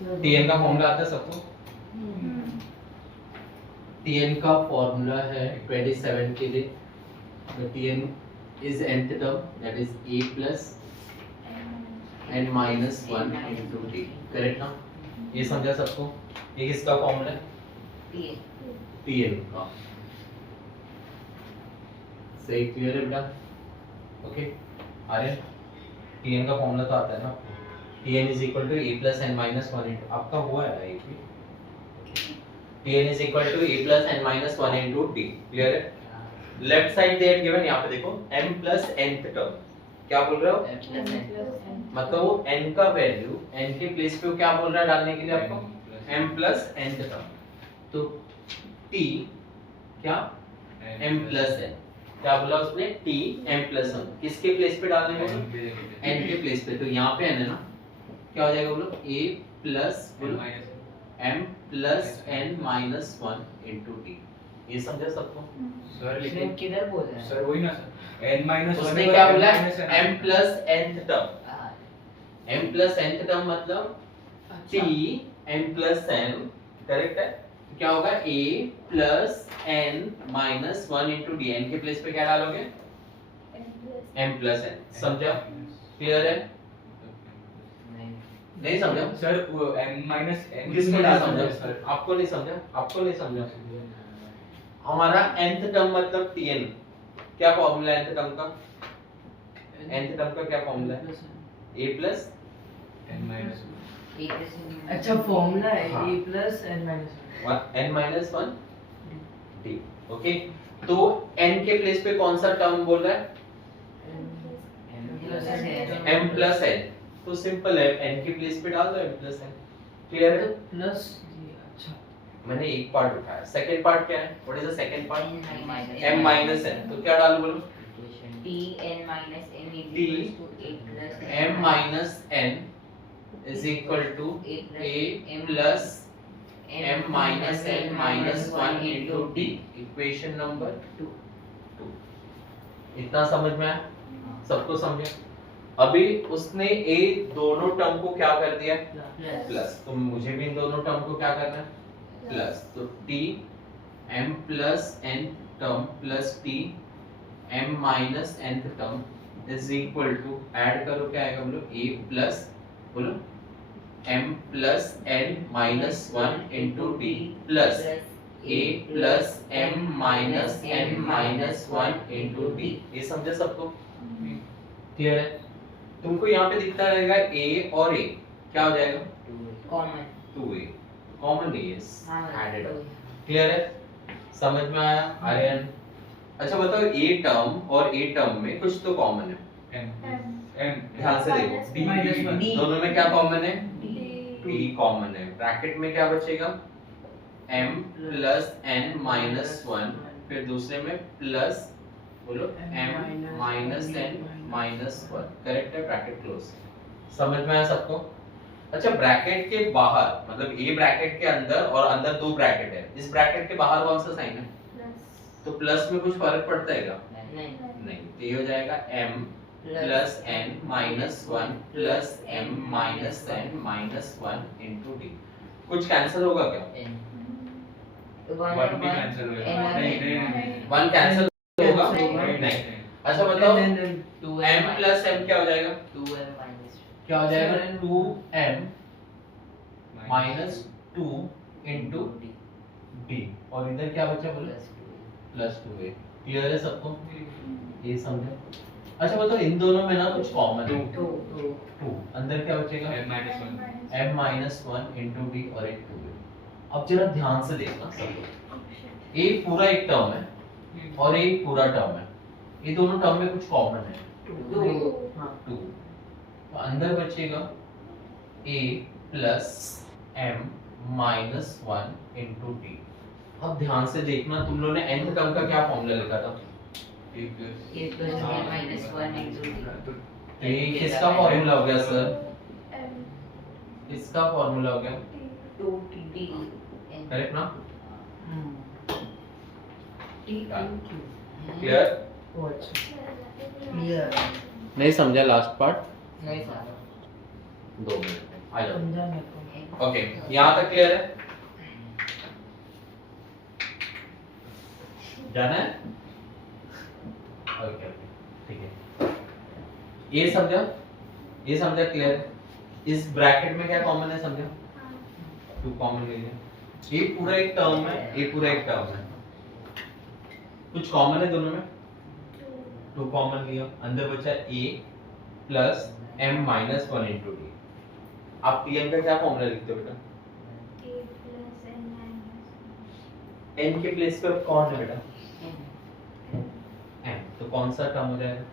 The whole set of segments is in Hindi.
Tn का फॉर्मूला आता है सबको? Tn का फॉर्मूला है 27 के लिए, तो Tn is nth term, that is a plus n minus 1 into t, correct ना? ये समझा सबको? ये किसका फॉर्मूला है? Tn का। सही क्लियर है बेटा? ओके आर्यन, Tn का फॉर्मूला तो आता है ना? Tn is equal to a plus n minus 1 into, आपका हुआ है ये भी? Tn is equal to a plus n minus 1 into t, clear है? लेफ्ट साइड दे गिवन, यहाँ पे देखो m plus nth टर्म, क्या बोल रहे हो? मतलब वो n का वैल्यू n के प्लेस पे क्या बोल रहा है डालने के लिए आपको? m plus nth टर्म, तो t क्या m plus n, क्या बोला उसने? t m plus 1, किसके प्लेस पे डालने में? n के प्लेस पे, तो यहाँ पे n है ना, क्या हो जाएगा बोलो? a plus m plus n minus 1 into t, ये समझा सबको? सर लेकिन किधर बोल रहे हैं? सर वही ना सर, n minus उसने क्या बोला? m plus nth term, m plus nth term मतलब t m plus n, correct है? तो क्या होगा? a plus n minus 1 into d, n के प्लेस पे क्या डालोगे? m plus n, समझा? क्लियर है? नहीं समझा? सर वो n minus n किसको नहीं समझा? सर? आपको नहीं समझा? आपको नहीं समझा? हमारा nth टर्म मतलब tn, क्या फॉर्मूला है nth टर्म का? nth टर्म का क्या फॉर्मूला है? a plus n minus अच्छा फॉर्मूला है a plus n minus 1 n minus 1 t, okay? तो n के प्लेस पे कौन सा टर्म बोल रहा है? m plus n, तो सिंपल है, n के प्लेस पे डाल दो m plus n, क्लियर है? प्लस अच्छा मैंने एक पार्ट उठाया, सेकंड पार्ट क्या है? What is the second part? m minus n, तो क्या डालूं बोलो? t n minus n is T equals to a plus m minus n is equal to a plus m minus n minus 1 into t, equation number 2। इतना समझ में आया? सबको समझे? अभी उसने a दोनों टर्म को क्या कर दिया? प्लस, तो मुझे भी इन दोनों टर्म को क्या करना है? प्लस, तो t m plus n term plus t m minus nth term is equal to, add करो क्या आएगा बोलो? a प्लस बोलो m plus n minus 1 into t plus a plus m minus n minus 1 into t, ये समझे सबको? क्लियर है? तुमको यहाँ पे दिखता रहेगा a और a, क्या हो जाएगा? common 2a, कॉमन नहीं है, हाँ, एडेड हो। क्लियर है? समझ में आया आर्यन? अच्छा बताओ, a टर्म और a टर्म में कुछ तो कॉमन है, n ध्यान से देखो, d minus 1 दोनों में क्या कॉमन है? t कॉमन है, ब्रैकेट में क्या बचेगा? m plus n minus 1, फिर दूसरे में प्लस बोलो m minus n minus 1, correct है? ब्रैकेट क्लोज, समझ में आया सबको? अच्छा ब्रैकेट के बाहर, मतलब a ब्रैकेट के अंदर और अंदर दो ब्रैकेट है, इस ब्रैकेट के बाहर कौन सा साइन है? तो प्लस में कुछ फर्क पड़ता है क्या? नहीं, तो ये हो जाएगा m plus n minus 1 plus m minus n minus 1 into d, कुछ कैंसिल होगा क्या? वन भी कैंसिल हो जाएगा, नहीं वन कैंसिल होगा? नहीं नहीं। अच्छा बताओ, टू m plus m क्या हो जाएगा? 2m minus क्या हो जाएगा? 2m minus 2 into d, और इधर क्या बचा बोलो? plus 2 प्लस 2a, क्लियर है सबको? ये समझो? अच्छा बताओ, इन दोनों में ना कुछ कॉमन है, 2, अंदर क्या बचेगा? n minus 1 m minus 1 into d और एक 2a। अब जरा ध्यान से देखना सब लोग, a पूरा एक टर्म है और a पूरा टर्म है, ये दोनों टर्म में कुछ कॉमन है, 2, तो अंदर बचेगा a plus m minus 1 into d। अब ध्यान से देखना, तुम लोगों ने nth टर्म का क्या फॉर्मूला लिखा था? a plus n minus 1 into d, ये किसका फॉर्मूला हो गया सर? इसका फॉर्मूला हो गया, 2t करेक्ट ना? Clear clear? क्लियर नहीं समझा लास्ट पार्ट? नहीं सारा 2 मिनट आ जाओ। समझा मेरे को ओके, यहाँ तक क्लियर है? जाना है? ओके, ठीक है। ये समझा क्लियर है? इस ब्रैकेट में क्या कॉमन है समझा? 2 कॉमन ले लिया। ये पूरा एक टर्म है, कुछ कॉमन है दोनों में? 2 कॉमन लिया, अंदर बचा a plus m minus 1 into D. आप Tn का क्या फॉर्मूला लिखते हो बेटा? n के प्लेस पे अब कौन है बेटा? m, तो कौन सा टर्म हो जाएगा?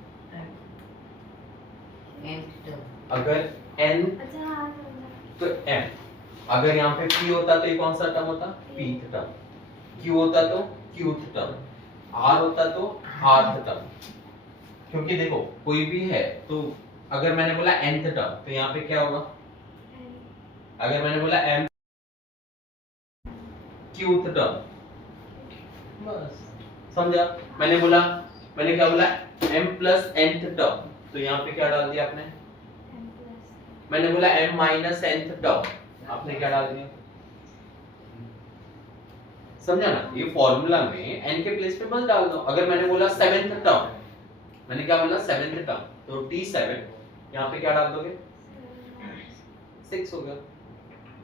अगर n तो m, अगर यहाँ पे p होता तो ये कौन सा टर्म होता? pth term. q होता तो qth टर्म, r होता तो rth टर्म। क्योंकि देखो कोई भी है तो अगर मैंने बोला nth टर्म तो यहाँ पे क्या होगा? अगर मैंने बोला m qth टर्म, बस समझा? मैंने क्या बोला? m प्लस nth टर्म, तो यहाँ पे क्या डाल दिया आपने? मैंने बोला m माइनस nth टर्म, आपने क्या डाल दिया? समझा ना? ये फॉर्मूला में n के प्लेस पे बस डाल दो। अगर मैंने बोला 7th टर्म, मैंने क्या बोला? 7th टर्म, तो t7 यहाँ पे क्या डाल दोगे? 6 हो गया।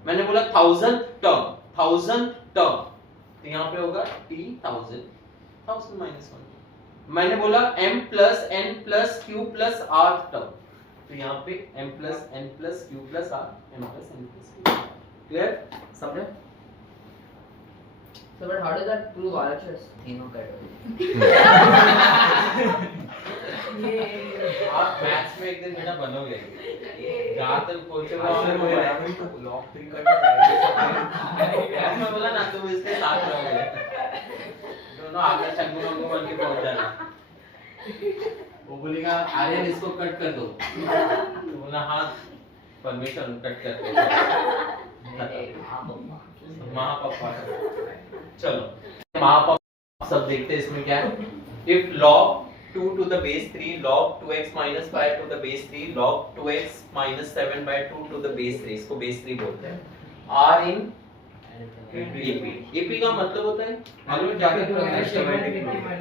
मैंने बोला 1000th टर्म, तो यहाँ पे होगा t1000 माइनस 1। मैंने बोला m plus n plus q plus r term, तो यहाँ पे m plus n plus q plus r, m plus n plus q। Clear? समझे? So but how does that prove RHS? तीनों का आप मैथ्स में एक दिन बेटा बनोगे। जहाँ तक पहुंचे लॉग 3 का मैं बोला ना तुम इसके साथ रहोगे, दोनों आगे चंगू मंगू बन के पहुंच जाना। वो बोलेगा आर्यन इसको कट कर दो, तो बोला हाँ परमिशन कट कर दो। महापापा, चलो महापापा सब देखते हैं इसमें क्या है। If log 2 to the base 3 log 2x minus 5 to the base 3 log 2x minus 7 by 2 to the base 3, इसको base 3 बोलते हैं। R in AP का मतलब होता है मालूम है क्या?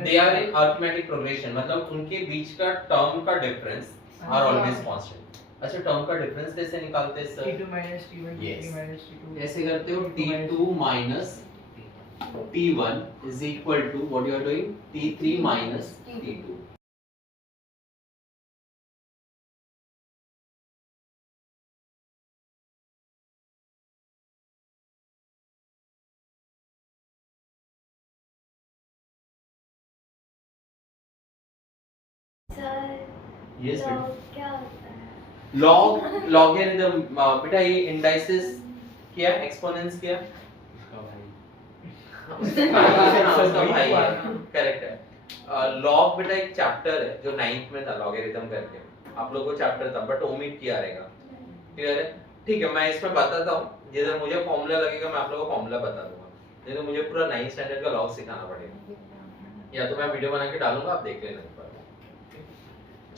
They are in arithmetic progression, मतलब उनके बीच का टर्म का डिफरेंस आर ऑलवेज कांस्टेंट। अच्छा, टर्म का डिफरेंस कैसे निकालते हैं sir? t2 minus t1 Yes. t3 minus t2 कैसे करते हो? t2 minus t1 is equal to what you are doing? t3 minus t2। Yes, क्या होता है? लॉगरिथम बेटा ये इंडाइसेस क्या, एक्सपोनेंट्स क्या? उसका भाई है, करेक्ट है। लॉग बेटा एक चैप्टर है जो 9th में था, लॉगरिथम करके आप लोगों को चैप्टर था बट ओमिट किया रहेगा। क्लियर है? ठीक है, मैं इसमें बताता हूँ, जिधर मुझे फॉर्मूला लगेगा मैं आप लोगों को फॉर्मूला बता दूंगा, नहीं तो मुझे पूरा 9th स्टैंडर्ड का लॉग सिखाना पड़ेगा, या तो मैं वीडियो बना के डालूंगा, आप देख लेना।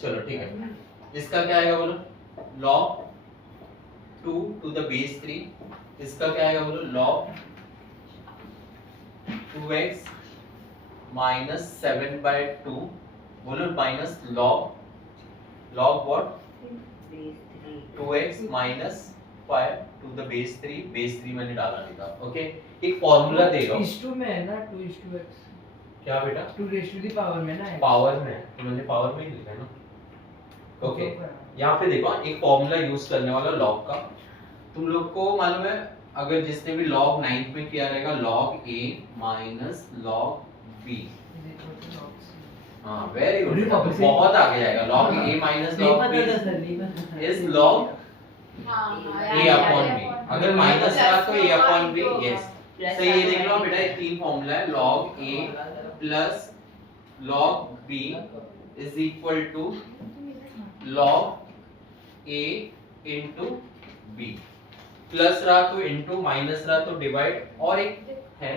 चलो ठीक है, इसका क्या आएगा बोलो? log 2 to the base 3, इसका क्या आएगा बोलो? log 2x minus 7 by 2, बोलो minus log what? 2x minus 5 to the base 3, base 3 मैंने डाला नहीं था। ओके, एक फॉर्मूला दे रहा हूँ। 2 में है ना, 2:x क्या बेटा? 2 raised to the power में ना है। पावर में, तो मैंने पावर में ही लिखा है ना। ओके, यहाँ पे देखो एक फॉर्मूला यूज करने वाला लॉग का, तुम लोग को मालूम है अगर जिसने भी लॉग 9th में किया रहेगा log a minus log b। हाँ वेरी गुड, बहुत आगे जाएगा। log a minus log b is log a upon b, अगर माइनस था तो a अपॉन b। यस, तो ये देख लो बेटा, एक तीन फॉर्मूला है, log a plus log b is equal to log a into b, plus रहा तो इंटू, माइनस रहा तो डिवाइड, और एक है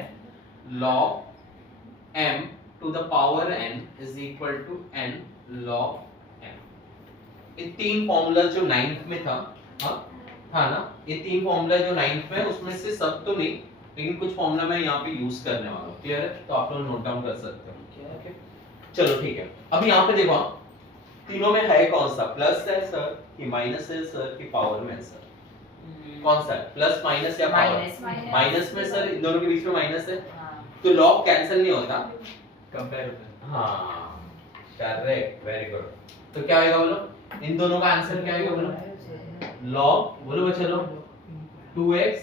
log m to the power n is equal to n log m। ये तीन फॉर्मूला जो 9th में था, हाँ था ना, ये 3 फॉर्मूला जो 9th में, उसमें से सब तो नहीं, लेकिन कुछ फॉर्मूला मैं यहाँ पे यूज करने वाला हूँ। क्लियर है? तो आप लोग नोट डाउन कर सकते हो। ओके, चलो ठीक है। अब यहाँ पे देखो आप, तीनों में है कौन सा, प्लस है सर कि माइनस है सर कि पावर में है सर? कौन सा है, प्लस माइनस या पावर? माइनस में। माइनस में सर, इन दोनों के बीच में माइनस है, हाँ। तो लॉग कैंसिल नहीं होता। कंपेयर होता है। हाँ, करेक्ट, वेरी गुड। तो क्या आएगा बोलो, इन दोनों का आंसर क्या आएगा बोलो? लॉग, बोलो बच्चे लोग, 2x,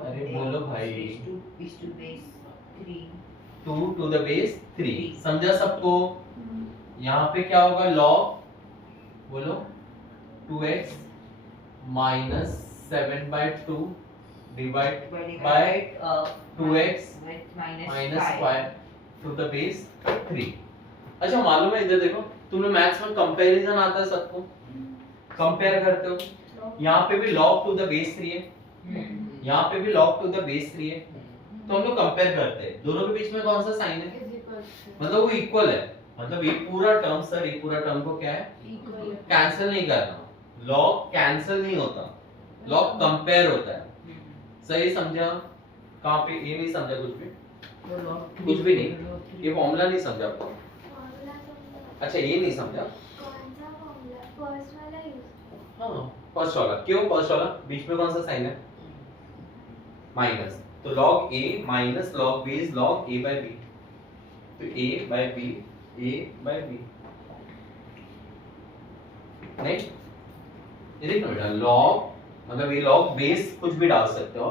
अरे बोलो भाई, 2 to the base 3। समझा सबको? यहाँ पे क्या होगा, लॉग, बोलो 2x minus 7/2 divide by 2x minus 5 to the base 3। अच्छा मालूम है, इधर देखो, तुम्हें मैथ्स में कंपैरिजन आता है सबको, कंपेयर करते हो। यहाँ पे भी log to the base 3 है, यहाँ पे भी log to the base 3 है, तो हम लोग कंपेयर करते हैं दोनों के बीच में कौन सा साइन है, मतलब वो इक्वल है। मतलब ये पूरा टर्म सर, ये पूरा टर्म को क्या है, कैंसिल नहीं करना, लॉग कैंसिल नहीं होता, लॉग कंपेयर होता है। सही समझा? कहाँ पे ये नहीं समझा कुछ भी? कुछ भी नहीं, ये फॉर्मूला नहीं समझा आपको? फॉर्मूला समझा। अच्छा ये नहीं समझा? कौन सा फॉर्मूला? फर्स्ट वाला यूज। हाँ फर्स्ट वाला। क्यों फर्स्ट वाला? बीच में कौन सा साइन है, माइनस, तो log a minus log b is log a by b, तो a by b, a by b। नहीं, ये देखो बेटा, log मतलब ये log बेस कुछ भी डाल सकते हो,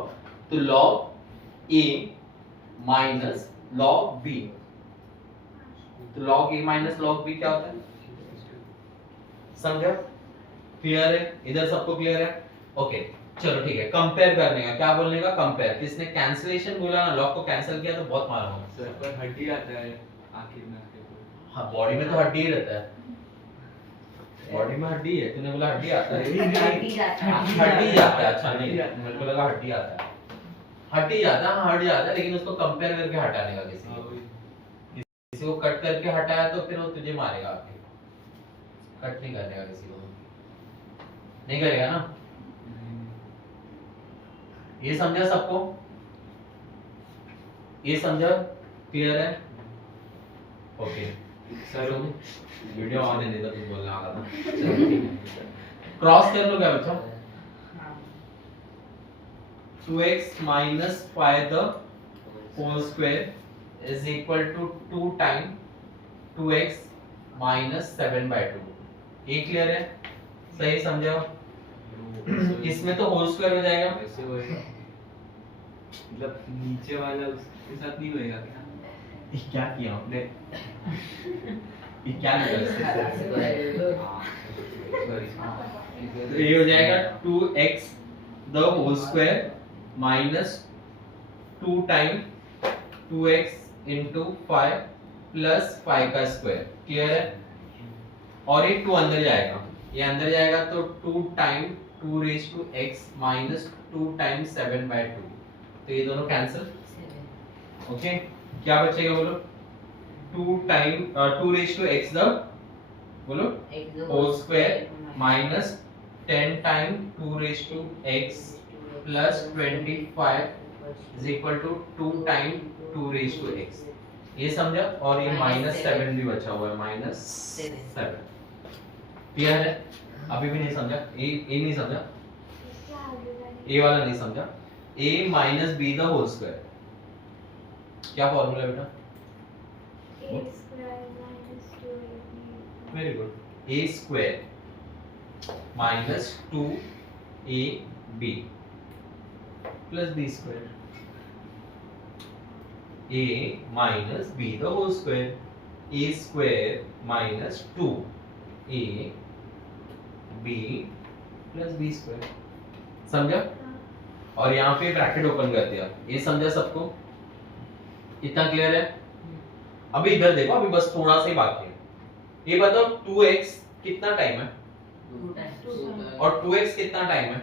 तो log a minus log b, तो log a minus log b क्या होता है? समझा? क्लियर है? इधर सबको क्लियर है? ओके चलो ठीक है। कंपेयर करने का क्या बोलने का, कंपेयर। किसने कैंसिलेशन बोला ना, लॉग को कैंसिल किया तो बहुत मारा होगा सर पर हड्डी आता है आखिर में आपके को। हाँ, बॉडी में तो हड्डी ही रहता है, बॉडी में हड्डी है, तूने बोला हड्डी आता है, हड्डी जाता है। हड्डी जाता है। अच्छा नहीं, मेरे को लगा हड्डी आता है, हड्डी जाता है, हाँ हट जाता है, लेकिन उसको कंपेयर करके हटाने का किसी हाँ को, वही। किसी को कट करके हटाया तो फिर वो तुझे मारेगा आके, कट नहीं करने का किसी को, नहीं करेगा ना। ये समझा सबको? ये समझा? क्लियर है? ओके सर, वीडियो ऑन है, नहीं तो कुछ बोलने वाला था। क्रॉस कर लो क्या बच्चा, 2x minus 5 the whole square is equal to 2 time 2x minus 7/2। ये क्लियर है? सही समझा? इसमें तो होल स्क्वायर हो जाएगा, ऐसे होएगा, मतलब नीचे वाला उसके साथ नहीं होएगा क्या? ये क्या किया आपने, ये क्या निकला? तो ये हो जाएगा 2x the whole square minus 2 time 2x into 5 plus 5 का स्क्वायर। क्लियर है? और ये 2 अंदर जाएगा, ये अंदर जाएगा तो 2 time 2 raised to x minus 2 times 7/2, तो ये दोनों कैंसिल। ओके क्या बचेगा बोलो, 2 time 2 raised to x the बोलो whole square minus 10 time 2 raised to x plus 25 is equal to 2 time 2 raised to x। ये समझा? और ये -7 भी बचा हुआ है, -7। क्लियर है? अभी भी नहीं समझा? ए नहीं समझा? इसके आगे वाली। ए वाला नहीं समझा? a minus b the whole square, क्या फॉर्मूला बेटा? A square minus 2ab। Very good, a square minus 2ab plus b square, a minus b the whole square, a square minus 2a b plus b square। समझा? और यहाँ पे ब्रैकेट ओपन कर दिया, ये समझा सबको? इतना क्लियर है? अभी इधर देखो, अभी बस थोड़ा सा ही बाकी है। ये बताओ 2x कितना टाइम है और 2x कितना टाइम है?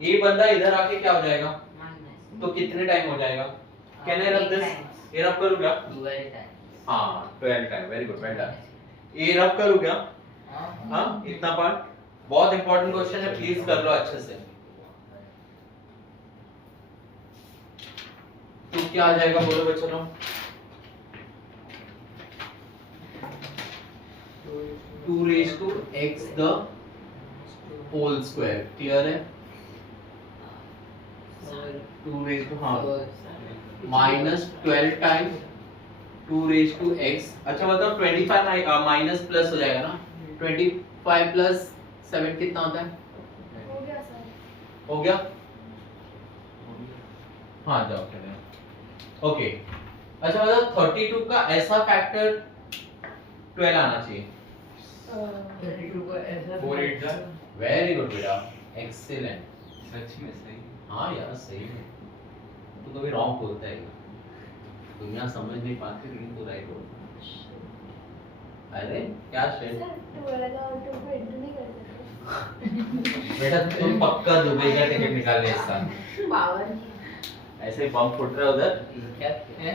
ये बंदा इधर आके क्या हो जाएगा, तो कितने टाइम हो जाएगा? Can I rub this? ये रब करूं क्या? हाँ 12 time, very good, well done. ये रब करूं क्या? हाँ इतना पार्ट बहुत इंपॉर्टेंट क्वेश्चन है, प्लीज कर लो अच्छे से। तो क्या आ जाएगा बोलो बच्चों? 2 raised to x the whole square, clear है? 2 raised to हाँ minus 12 times 2 raised to x। अच्छा मतलब 25 माइनस प्लस हो जाएगा ना, 25 प्लस 7 कितना होता है? हो गया सर। हो गया? हाँ जाओ करें। ओके अच्छा मतलब 32 का ऐसा फैक्टर 12 आना चाहिए। 32 को ऐसा 4 8 जा। वेरी गुड बेटा, एक्सीलेंट। सच में सही। हाँ यार सही है, तू कभी रॉन्ग बोलता है, दुनिया समझ नहीं पाती लेकिन तू राइट बोलता है। अरे क्या शेर सर 12 का और 2 को इंटू नहीं कर सकते। बेटा, तुम पक्का दुबई का टिकट निकाल ले इस साल। पावर ऐसे बम फुट रहा है उधर। क्या है?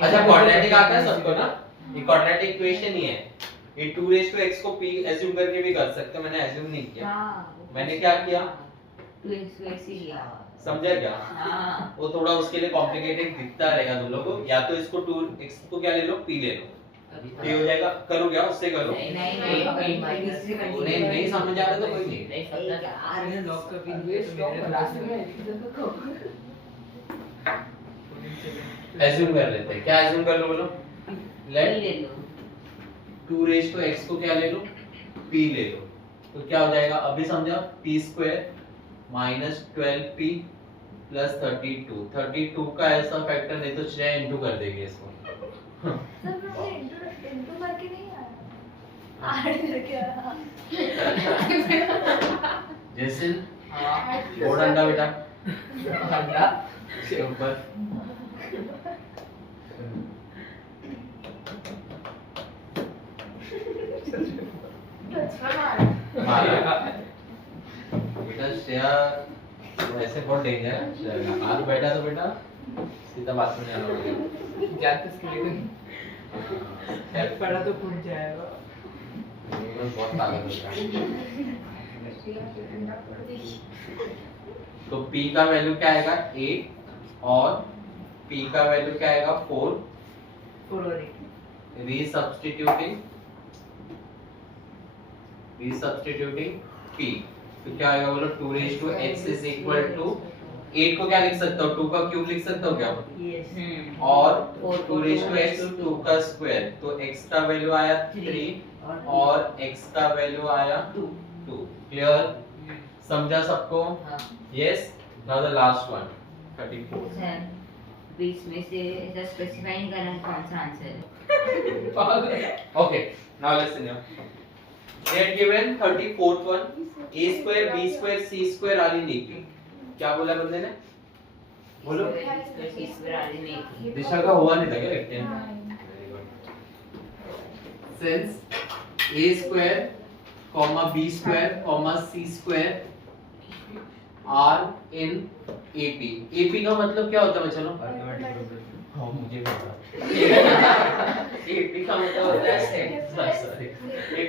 अच्छा क्वाड्रेटिक आता है सबको ना, ये क्वाड्रेटिक इक्वेशन ही है। ये 2 रेज़ टू x को p एज्यूम करके भी कर सकते हो, मैंने एज्यूम नहीं किया। मैंने क्या किया? 2x को x ही लिया। समझा क्या? हाँ। वो थोड़ा उसके लिए कॉम्प्लिकेटेड दिखता रहेगा तुम लोगों को, या तो इसको 2x को क्या ले लो, p ले लो, ये हो जाएगा। करो क्या उससे करो? नहीं नहीं समझ आ रहा तो कोई नहीं। मैंने लॉक कर दिया लास्ट में। एज्यूम कर लेते हैं, क्या एज्यूम कर लो बोलो? ले लेट लो। 2 रेज़ टू x को क्या ले लो, p ले लो, तो क्या हो जाएगा? अभी समझा? p square minus 12p plus 32। 32 का ऐसा फैक्टर नहीं तो 6 इंटू कर देंगे इसको। सर मुझे इंटू करके नहीं आया, ऐड करके आया। जैसे और अंडा बेटा अंडा के ऊपर मारा बेटा। श्रेया वैसे बहुत डेंजर है, श्रेया हाथ बैठा तो बेटा सीधा बात में आना पड़ेगा। जाते स्केलेटन हेल्प पड़ा तो फूट जाएगा। बहुत ताकत होता है। तो p का वैल्यू क्या आएगा? 8 और p का वैल्यू क्या आएगा? 4। रीसब्स्टिट्यूटिंग p, तो क्या आएगा बोलो? 2 raise to x is equal to 8 को क्या लिख सकता हो? 2 का क्यूब लिख सकता हो क्या? यस और 2 रेज़ टू x 2 का स्क्वायर, तो x का वैल्यू आया 3 और x का वैल्यू आया 2। क्लियर? समझा सबको? Yes. Now the last one 34। Sir बीच में से ऐसा स्पेसिफाई नहीं करना कौन सा आंसर है। Okay, now listen here. They had given 34th one, a square, b square, c square are in AP. क्या बोला बंदे ने? बोलो। दिशा का हुआ नहीं था क्या 18? Since a square, comma b square, comma c square are in AP. AP का मतलब क्या होता है बच्चों? हाँ मुझे भी पता। AP का मतलब होता है सेट, सॉरी AP